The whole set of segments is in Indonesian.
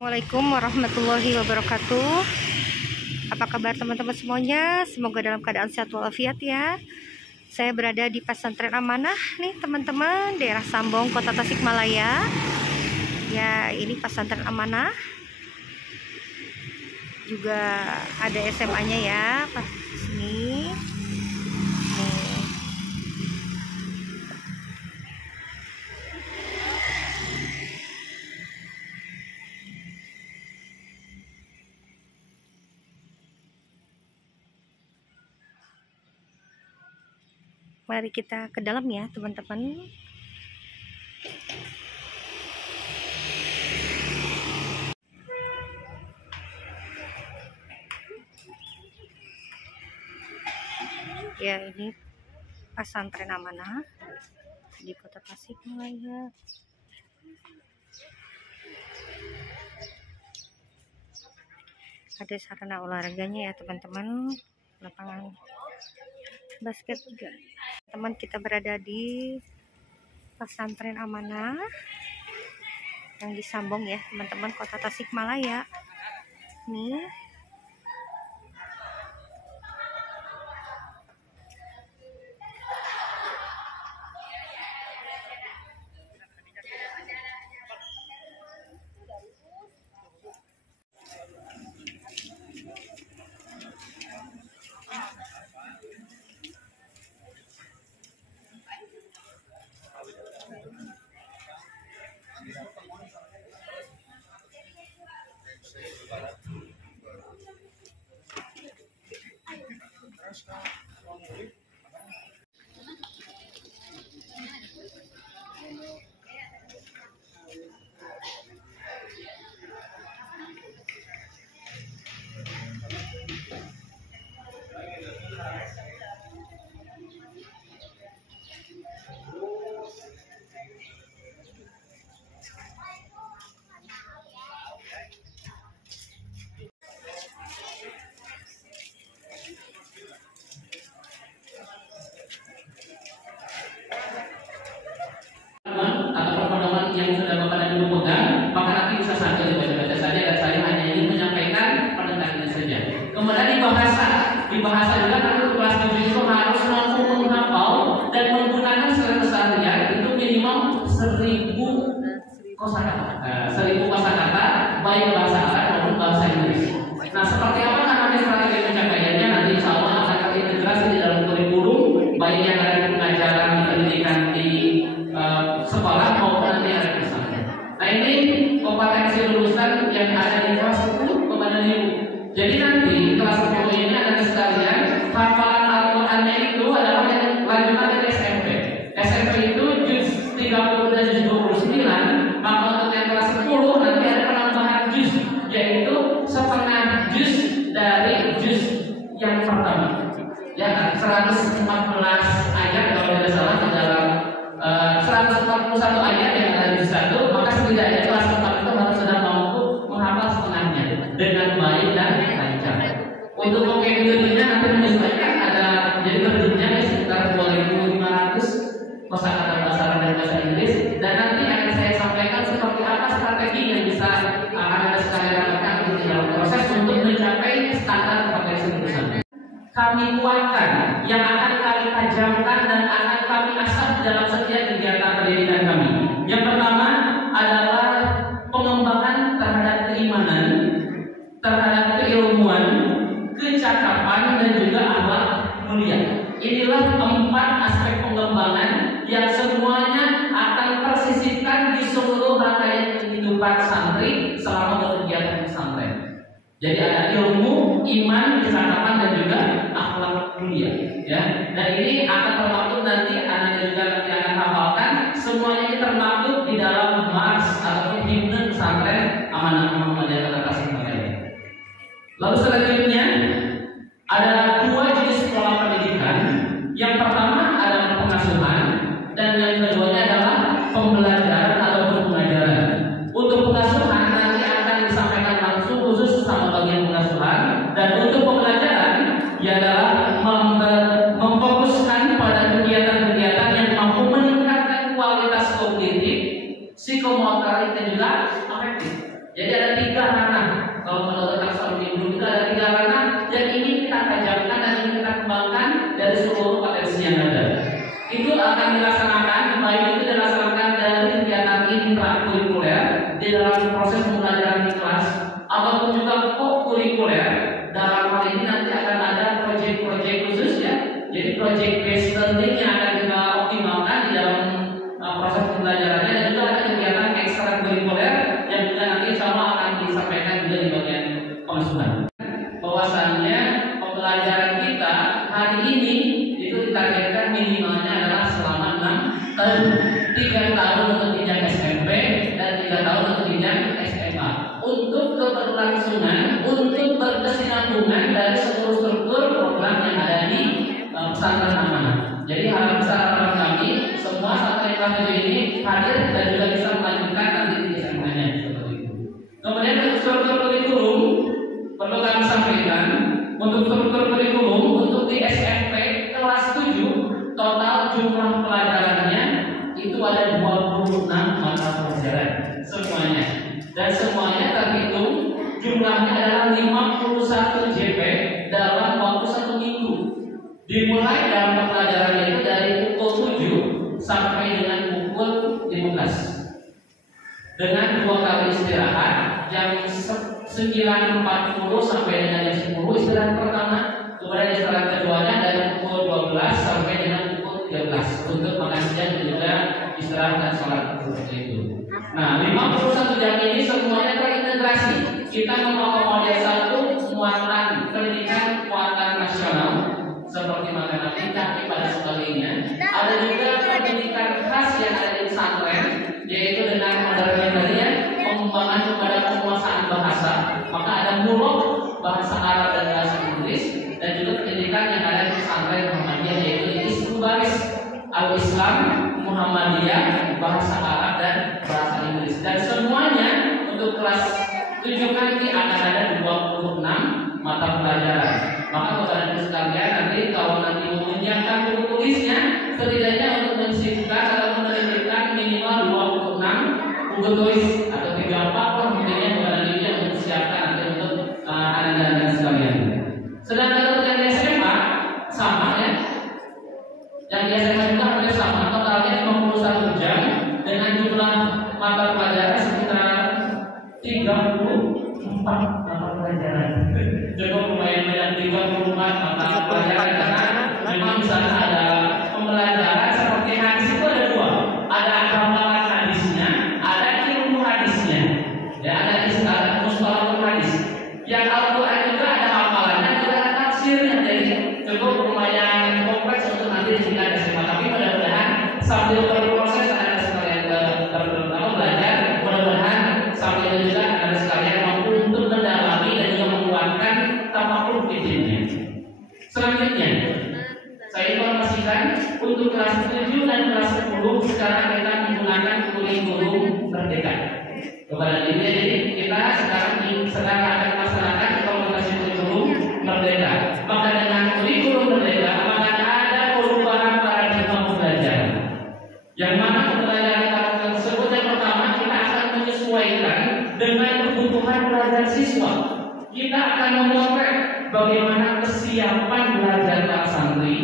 Assalamualaikum warahmatullahi wabarakatuh. Apa kabar teman-teman semuanya? Semoga dalam keadaan sehat walafiat ya. Saya berada di Pesantren Amanah nih teman-teman, daerah Sambong, Kota Tasikmalaya. Ya, ini Pesantren Amanah. Juga ada SMA-nya ya, pas sini. Nih. Mari kita ke dalam ya teman-teman. Ya, ini Pesantren Amanah di Kota Tasikmalaya. Ada sarana olahraganya ya teman-teman, lapangan basket juga. Teman, kita berada di Pesantren Amanah yang di Sambong ya teman-teman, Kota Tasikmalaya nih. Atau teman-teman yang sudah Bapak dan Ibu pegang, maka nanti bisa sambil dibaca-baca saja, dan saya hanya ingin menyampaikan pendengarannya saja. Kemudian di bahasa juga nanti kelas 7 itu harus mampu menghafal dan menggunakan keseharian itu minimal 1000 kosakata, 1000 kosakata baik bahasa Arab maupun bahasa Inggris. Nah, seperti apa nanti strategi pencapaiannya? Nanti insya Allah akan terintegrasi di dalam kurikulum, baik yang ada di pengajaran di pendidikan di sekolah maupun nanti ada di sana. Nah, ini kompetensi lulusan yang ada di kelas 10 kepada ibu. Jadi nanti kelas 10 ini ada sekalian hafalan Al-Qur'annya itu adalah yang lanjutan dari SMP. SMP itu juz 30 dan juz 29, maka untuk yang kelas 10 nanti ada penambahan juz, yaitu setengah juz dari juz yang pertama. Ya, 114 ayat kalau tidak salah di dalam 141 ayat yang ada di satu, maka setidaknya kelas 4 itu harus sudah mampu menghafal setengahnya dengan baik dan lancar. Untuk vocabulary-nya nanti menyesuaikan, ada jadi terdirinya sekitar 2.500 kosakata bahasa Arab dan bahasa Inggris, dan nanti akan saya sampaikan seperti apa strategi yang bisa Anda sekalian lakukan di dalam proses untuk mencapai standar kompetensi lulusan. Kami kuatkan, yang akan kami tajamkan dan akan kami asah dalam setiap kegiatan pendidikan kami. Yang pertama adalah pengembangan terhadap keimanan, terhadap keilmuan, kecakapan, dan juga akhlak mulia. Inilah 4 aspek pengembangan yang semuanya akan tersisipkan di seluruh rangkaian kehidupan santri selama berkegiatan pesantren. Jadi ada ilmu, iman, kecakapan, dan juga akhlak mulia. Ya, dan ini akan termaktub nanti Anda juga nanti akan hafalkan. Semuanya ini termaktub di dalam mars atau himne pesantren Amanah Muhammadiyah Kota Tasikmalaya. Lalu selanjutnya ada 2 jenis pola pendidikan. Yang pertama adalah pengasuhan, dan yang keduanya adalah pembelajaran atau pengajaran. Untuk pengasuhan nanti akan disampaikan langsung khusus sama bagian pengasuhan, dan untuk pembelajaran ya adalah memfokuskan pada kegiatan-kegiatan yang mampu meningkatkan kualitas kognitif, psikomotorik, dan juga afektif. Jadi ada 3 ranah. Kalau menurut taksonomi itu ada 3 ranah yang ingin kita tajamkan dan ingin kita kembangkan dari seluruh potensi yang ada. Itu akan dilaksanakan, baik itu dilaksanakan dari kegiatan intrakurikuler di dalam proses pembelajaran di kelas, ataupun juga co-kurikuler. Dalam hal ini nanti akan ada proyek-proyek khusus ya. Jadi project based learning yang akan kita optimalkan di dalam proses pembelajarannya, dan juga ada kegiatan ekstrakurikuler yang juga nanti sama akan disampaikan juga di bagian pengasuhan. Bahwasannya pembelajaran kita hari ini itu ditargetkan minimalnya adalah selama 6 tahun, 3 tahun untuk jenjang SMP dan 3 tahun untuk jenjang SMA, untuk keberlangsungan, untuk berkesinambungan dari seluruh struktur program yang ada di pesantren amanah. Jadi harapan kami semua santri kelas 7 ini hadir dan juga bisa melanjutkan nanti di SMA-nya seperti itu. Kemudian untuk struktur kurikulum perlu kami sampaikan, untuk struktur kurikulum untuk di SMP kelas 7 total jumlah pelajarannya itu ada 26 mata pelajaran semuanya, dan semuanya terhitung jumlahnya adalah 51 JP dalam waktu 1 minggu. Dimulai dalam pelajaran itu dari pukul 7 sampai dengan pukul 15 dengan 2 kali istirahat, jam 9.40 sampai dengan jam 10 istirahat pertama, kemudian istirahat keduanya dari pukul 12 sampai dengan pukul 13 untuk makan siang dan juga istirahat dan sholat seperti itu. Nah, 51 jam ini semuanya terintegrasi. Kita mengakomodir satu muatan pendidikan muatan nasional seperti matematika, IPA dan sebagainya. Ada juga pendidikan khas yang ada di pesantren, yaitu dengan modern tadi ya, pengembangan kepada penguasaan bahasa. Maka ada mulok bahasa Arab dan bahasa Inggris, dan juga pendidikan yang ada di pesantren Muhammadiyah, yaitu di Ismu Baris, Al-Islam, Muhammadiyah, bahasa Arab dan bahasa Inggris. Dan semuanya untuk kelas 7 nanti akan ada 26 mata pelajaran. Maka kepada sekalian nanti kalau nanti menyiapkan buku tulisnya, setidaknya untuk mensisipkan atau menerbitkan minimal 26 buku tulis atau 34 per mungkinnya kepada dirinya untuk menyiapkan nanti untuk anak-anak sekalian. Sedangkan untuk yang di SMA sama ya, yang di SMA juga hampir sama, totalnya 51 jam dengan jumlah mata pelajaran sekitar 34 mata pelajaran. Cukup lumayan banyak, 34 mata pelajaran, karena memang di sana ada pembelajaran seperti hadis itu ada 2, ada hafalan hadisnya, ada ilmu hadisnya, ya ada istilah mustalahul hadis. Yang Al-Quran juga ada hafalannya, juga ada tafsirnya, jadi cukup lumayan kompleks untuk nanti dijadikan SMA. Tapi mudah-mudahan sambil berproses ada sekalian belajar, mudah-mudahan sambil juga ada sekalian mampu untuk mendalami dan juga menguatkan tafakur fiqhnya. Selanjutnya, saya informasikan untuk kelas 7 dan kelas 10 sekarang kita menggunakan kurikulum merdeka. Kepada diri, jadi kita sekarang akan melaksanakan implementasi kurikulum merdeka. Maka dengan kurikulum merdeka akan ada perubahan paradigma pembelajaran. Yang mana pembelajaran tersebut yang pertama kita akan menyesuaikan dengan kebutuhan belajar siswa. Kita akan memotret bagaimana kesiapan belajar para santri.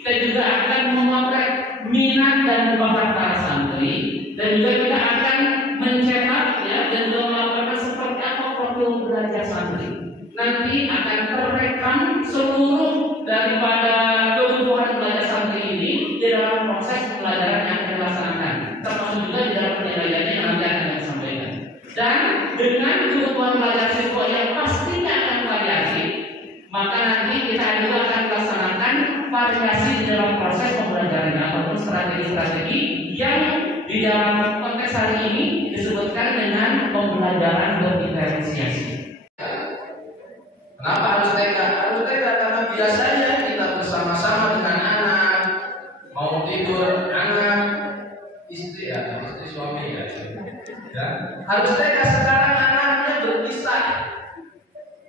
Kita juga akan memotret minat dan bakat para santri, dan juga kita akan mencetak ya dan melakukan seperti apa profil belajar santri. Nanti akan terekam seluruh daripada kebutuhan belajar santri ini di dalam proses pembelajaran yang akan dilaksanakan, termasuk juga di dalam penilaiannya yang nanti akan disampaikan. Dan dengan kebutuhan belajar siswa yang pastinya akan variasi, maka nanti kita juga akan melaksanakan variasi di dalam proses pembelajaran ataupun strategi-strategi yang di dalam konteks hari ini disebutkan dengan pembelajaran berdiferensiasi. Kenapa harus TK? Harus TK karena biasanya kita bersama-sama dengan anak, mau tidur anak, istri ya, istri suami ya. Harus TK. Sekarang anaknya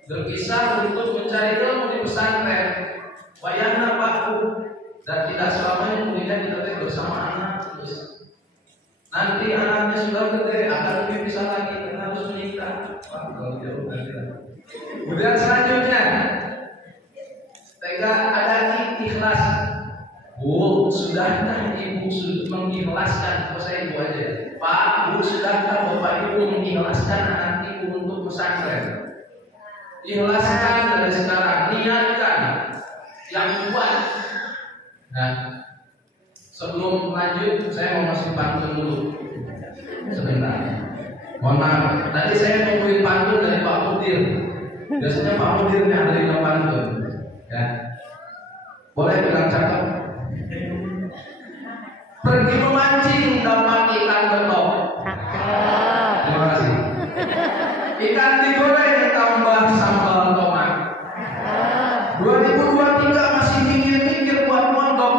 berkisah untuk mencari ilmu di pesantren. Bayangkan Pak, dan tidak selamanya kemudian kita bersama anak terus. Nanti anaknya sudah gede, akan lebih bisa lagi dan harus menikah. Wah, kalau jauh nanti. Kemudian selanjutnya, tega ada ikhlas. Bu, sudahkah ibu mengikhlaskan? Oh, saya ibu aja. Pak, bu, sudahkah bapak ibu mengikhlaskan anak ibu untuk pesantren? Ikhlaskan dari sekarang, niatkan yang kuat. Nah, sebelum lanjut, saya mau masih pantun dulu sebentar. Mohon maaf, tadi saya nungguin pantun dari Pak Mudir. Biasanya Pak Mudir yang ada di pantun. Ya, boleh bilang cakep. Pergi memancing dapat ikan betok. Terima kasih. Ikan digoreng tambah sambal tomat. 2023 masih mikir-mikir buat mondok.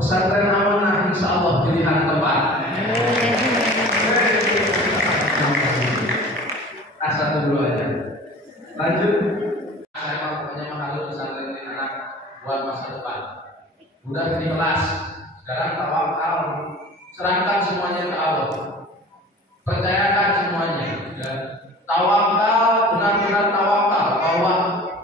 Pesantren Amanah insya Allah pilihan tepat. Satu dulu aja. Lanjut. Saya pokoknya menghalu pesantren ini anak buat masa depan. Udah di kelas. Sekarang tawakal, serahkan semuanya ke Allah. Percayakan semuanya. Ya. Tawakal, benar-benar tawakal bahwa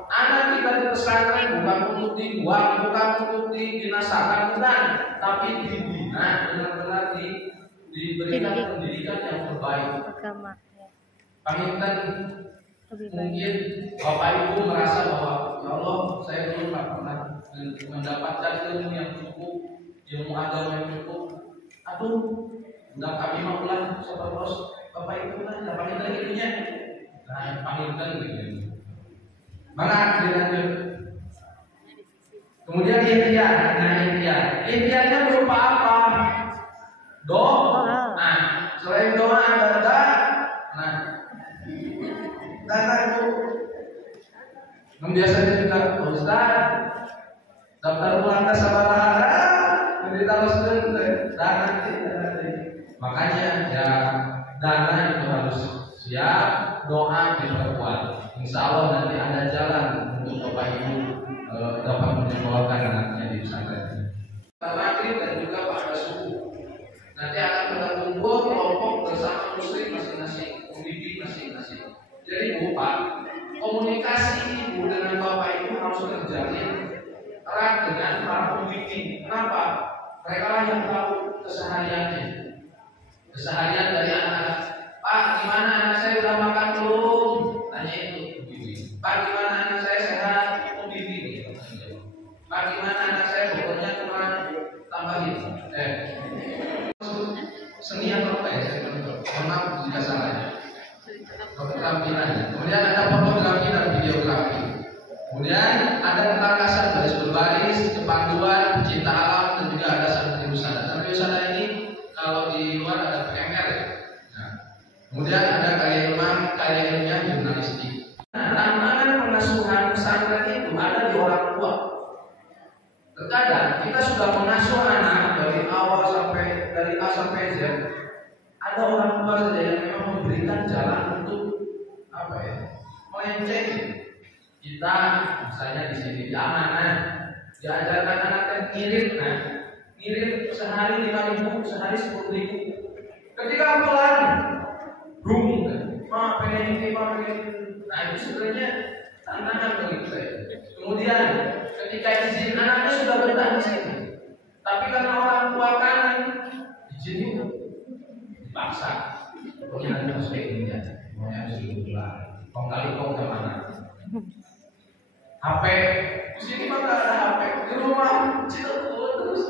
anak kita di pesantren bukan untuk dibuang, bukan untuk dibinasakan, bukan, tapi dibina, benar-benar diberikan pendidikan yang terbaik. Pamitan mungkin Bapak Ibu merasa bahwa ya Allah, saya belum pernah mendapatkan ilmu yang cukup, ilmu agama yang cukup. Aduh, udah kami mau pulang, sobat bos, Bapak Ibu kan dapat lagi ilmunya. Nah, pamitan gitu. Mana dilanjut? Kemudian ikhtiar, ikhtiarnya berupa apa? Doa. Nah, selain doa ada dana itu. Biasanya juga Ustaz, daftar ulang sabaraha, jadi terus dana. Makanya ya dana itu harus siap, doa diperkuat. Insya Allah nanti ada jalan untuk Bapak Ibu dapat menyekolahkan anaknya di pesantren. Maghrib dan juga pada subuh. Nanti akan berkumpul kelompok bersama muslim masing-masing, pembimbing masing-masing. Jadi Bu Pak, komunikasi Ibu dengan Bapak Ibu harus terjalin erat dengan para pembimbing. Kenapa? Mereka lah yang tahu kesehariannya. Keseharian dari anak. Pak, gimana anak saya udah makan belum? Tanya itu pembimbing. Pak, gimana anak saya sehat? Pembimbing. Pak, gimana anak saya pokoknya kurang tambahin. Seni apa ya? Mohon maaf jika salah. Keterampilan. Kemudian ada fotografi dan videografi. Kemudian ada ketangkasan baris berbaris, kepanduan, pecinta alam, dan juga ada santri usada. Santri usada ini kalau di luar ada PMR ya. Nah, kemudian ada karya ilmiah jurnalistik. Nah, tantangan pengasuhan pesantren itu ada di orang tua. Terkadang kita sudah mengasuh anak dari awal sampai dari A sampai Z. Ada orang tua saja yang memang memberikan jalan untuk apa ya, melenceng. Kita misalnya di sini di Amanah diajarkan anaknya ngirit, ngirit sehari 5.000, sehari 10.000. Ketika pulang, pengen ini. Nah itu sebenarnya tantangan bagi saya. Kemudian ketika izin anaknya sudah betah di sini, tapi karena orang tua kanan izin itu dipaksa. Pokoknya harus kayak gini aja. Pokoknya harus pulang. Kali kemana? HP di sini mah nggak ada HP, di rumah terus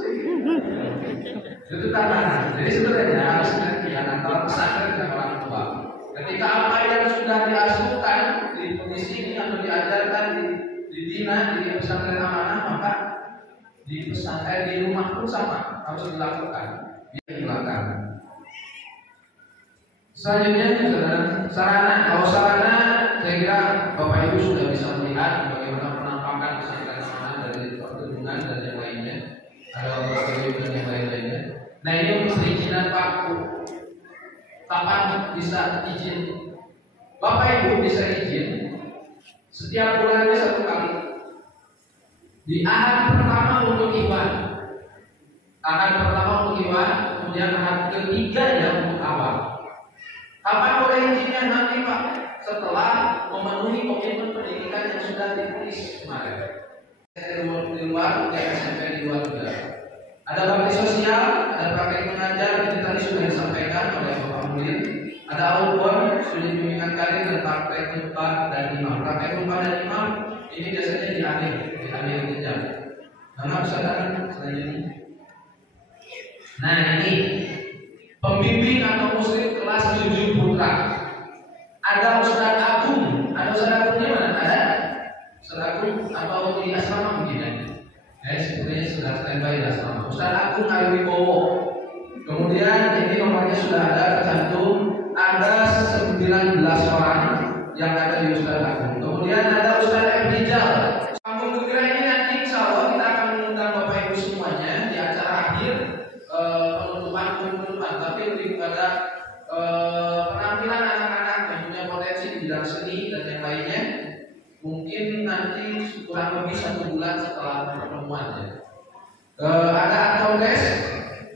itu tantangan. Jadi sebenarnya harus pengertian antara pesantren dan orang tua. Ketika apa yang sudah diasuhkan di sini atau diajarkan dibina di pesantren Amanah, maka di pesantren di rumah pun sama harus dilakukan. Dihilangkan. Selanjutnya sarana. Kalau sarana, saya kira Bapak Ibu sudah bisa melihat bagaimana penampakan pesantren Amanah dari pertunjukan dan yang lainnya. Ada auditorium dan yang lain-lainnya. Nah ini untuk perizinan Pak. Kapan bisa izin? Bapak Ibu bisa izin setiap bulannya 1 kali. Di ahad pertama untuk ibadah. Ahad pertama untuk ibadah, kemudian tahap ketiganya untuk awal. Kapan boleh izinnya? Nanti Pak, setelah memenuhi komitmen pendidikan yang sudah ditulis kemarin. Di luar, SMP di luar juga. Ada bakti sosial, ada praktek mengajar, ini tadi sudah disampaikan oleh Bapak Murid. Ada outbound, studi bimbingan karir dan praktek unpad dan imam. Praktek unpad dan imam ini biasanya di akhir jenjang. Karena misalkan selain ini. Nah ini pembimbing atau muslim kelas 7 putra. Ada Ustadz Agung, ada Ustadz Agung di mana? Ada Ustadz Agung atau di asrama mungkin ya? Sepertinya sudah standby di asrama. Ustadz Agung Wibowo. Kemudian ini nomornya sudah ada tercantum. Ada 19 orang yang ada di Ustadz Agung. Kemudian ada Ustadz Rijal. Kampung Gembira ini nanti insya Allah kita akan mengundang Bapak Ibu semuanya di acara akhir penutupan, tapi lebih kepada penampilan anak-anak yang punya potensi di bidang seni dan yang lainnya. Mungkin nanti kurang lebih 1 bulan setelah pertemuan. Ada Antones,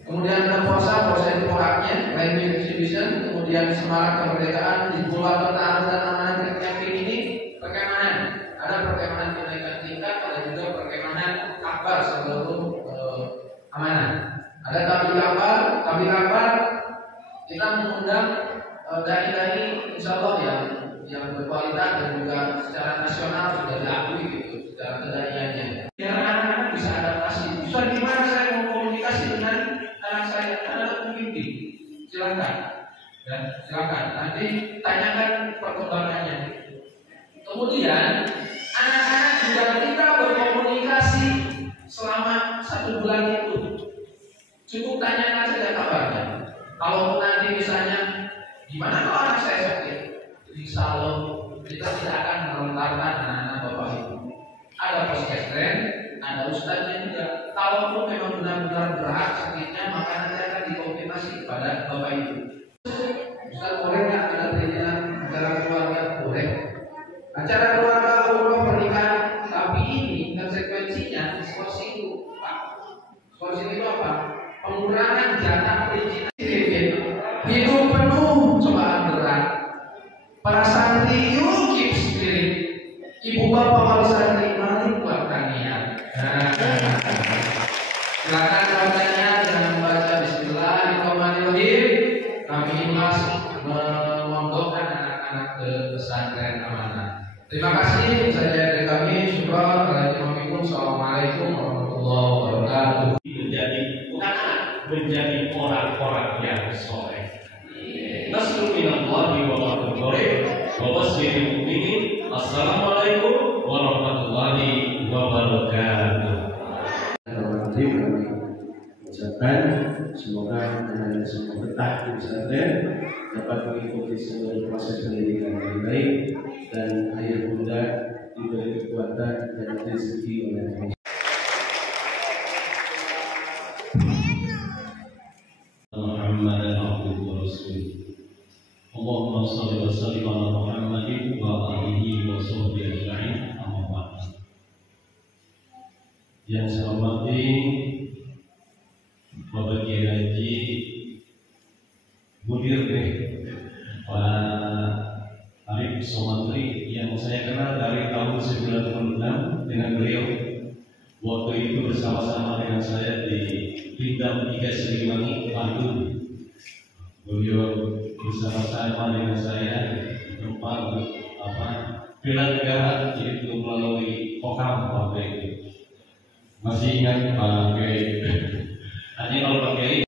kemudian ada Porsa itu poraknya, Rainbow Exhibition, kemudian Semarak Kemerdekaan, di Pulau Pertahanan dan Amanah Yakin ini perkemahan. Ada perkemahan kenaikan tingkat, ada juga perkemahan akbar seluruh amanah. Ada tablik akbar, kita mengundang dai-dai insya Allah yang berkualitas dan juga secara nasional sudah diakui gitu, secara kedaiannya. Biar anak-anak bisa adaptasi. Bisa gimana saya mau komunikasi dengan anak saya? Ada pembimbing, silakan. Dan silakan. Nanti tanyakan perkembangannya. Kemudian anak-anak juga kita berkomunikasi selama 1 bulan itu. Cukup tanyakan saja kabarnya. Kalau nanti misalnya, gimana kalau anak saya sakit? Insya Allah kita tidak akan melontarkan anak-anak Bapak Ibu. Ada poskesren, ada ustadznya juga. Kalau memang benar-benar berat sakitnya, maka nanti akan dikonfirmasi kepada Bapak Ibu. Ustadz boleh nggak ada perizinan acara keluarga? Boleh. Acara keluarga umroh pernikahan, tapi ini konsekuensinya skors itu, Pak. Skors itu apa? Pengurangan jatah perizinan. Hidup penuh cobaan berat. Para santri, you keep spirit. Ibu bapak para santri, mari kuatkan niat. Silakan bacanya dengan membaca Bismillahirrahmanirrahim. Kami ikhlas memondokkan anak-anak ke pesantren amanah. Terima kasih. Saya dari kami. Syukran. Assalamualaikum warahmatullahi wabarakatuh. Menjadi orang-orang yang soleh. Nasrul minallahi wa barakatuh. Wa basyiril mu'minin. Assalamualaikum warahmatullahi wabarakatuh. Kami ucapkan semoga anak-anak semua betah di pesantren, dapat mengikuti seluruh proses pendidikan yang baik, dan ayah bunda diberi kekuatan dan rezeki oleh Allah. Muhammadan abduhu wa rasuluh. Allahumma shalli wa sallim ala Muhammadin wa alihi wa sahbihi ajma'in. Amma ba'd. Yang saya hormati Bapak Kiai Haji Mudir Pak Arif Somantri yang saya kenal dari tahun 96 dengan beliau. Waktu itu bersama-sama dengan saya di Pindam 3 Siliwangi, Bandung. Beliau bersama-sama dengan saya di tempat bela negara, yaitu melalui Kokam waktu itu. Masih ingat Pak Kiai? Hanya kalau Pak Kiai